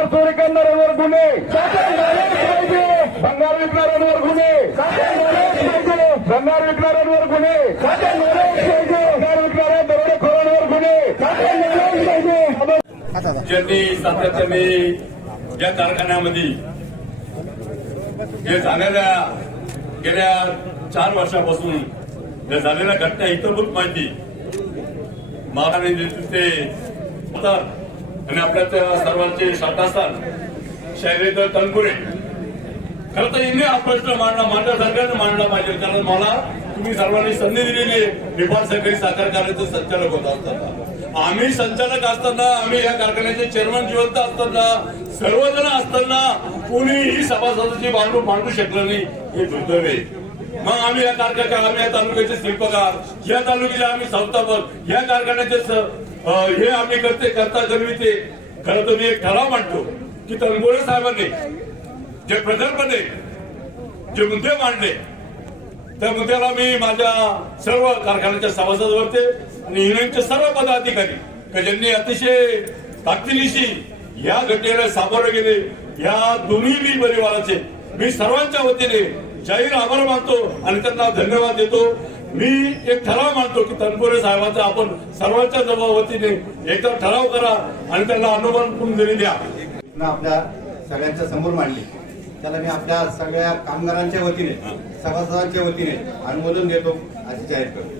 भंगार चोरी करणाऱ्यांवर गुन्हे, भंगार विकणाऱ्यांवर गुन्हे, भंगार विकणाऱ्यांवर गुन्हे, भंगार विकणाऱ्या दरोडेखोरांवर गुन्हे. ज्यांनी सातत्याने या कारखान्यामध्ये जे झालेल्या गेल्या 4 वर्षापासून झालेल्या घटना इतरभूत माहिती महाराणी नेतृत्वे होतात आणि आपल्या सर्वांचे श्रद्धास्थान शैलेंद्र तनपुरे. खरं तर यांनी हा प्रश्न मांडला, माझ्या सरकारने मांडला पाहिजे. कारण मला तुम्ही सर्वांनी संधी दिलेली आहे. निफाड सहकारी साखर कारखान्याचे संचालक होत असताना, आम्ही संचालक असताना, आम्ही या कारखान्याचे चेअरमन जिवंत असताना, सर्वजण असताना कोणीही सभासदाची बांधू मांडू शकलं नाही. हे दुर्दैव आहे. मग आम्ही या कारखान्यात, आम्ही या तालुक्याचे शिल्पकार, या तालुक्याचे आम्ही संस्थापक, या कारखान्याचे हे आम्ही करता करविते. खरं तर मी एक ठराव मांडतो की तनपुरे साहेबांनी जे प्रकल्पने जे मुद्दे मांडले त्या मुद्द्याला मी माझ्या सर्व कारखान्याच्या सभासदांवरते आणि युनियनचे सर्व पदाधिकारी की ज्यांनी अतिशय ताकदीनिशी या घटनेला सामोरे गेले, या दोन्ही परिवाराचे मी सर्वांच्या वतीने जाहीर आभार मानतो आणि त्यांना धन्यवाद देतो. मी एक ठराव मानतो की तनपुरे साहेबांचा आपण सर्वांच्या वतीने एकदा ठराव करा आणि त्यांना अनुमान पुनर्दिनी द्या. आपल्या सगळ्यांच्या समोर मांडली, त्याला मी आपल्या सगळ्या कामगारांच्या वतीने, सभासदांच्या वतीने अनुमोदन देतो असे जाहीर करतो.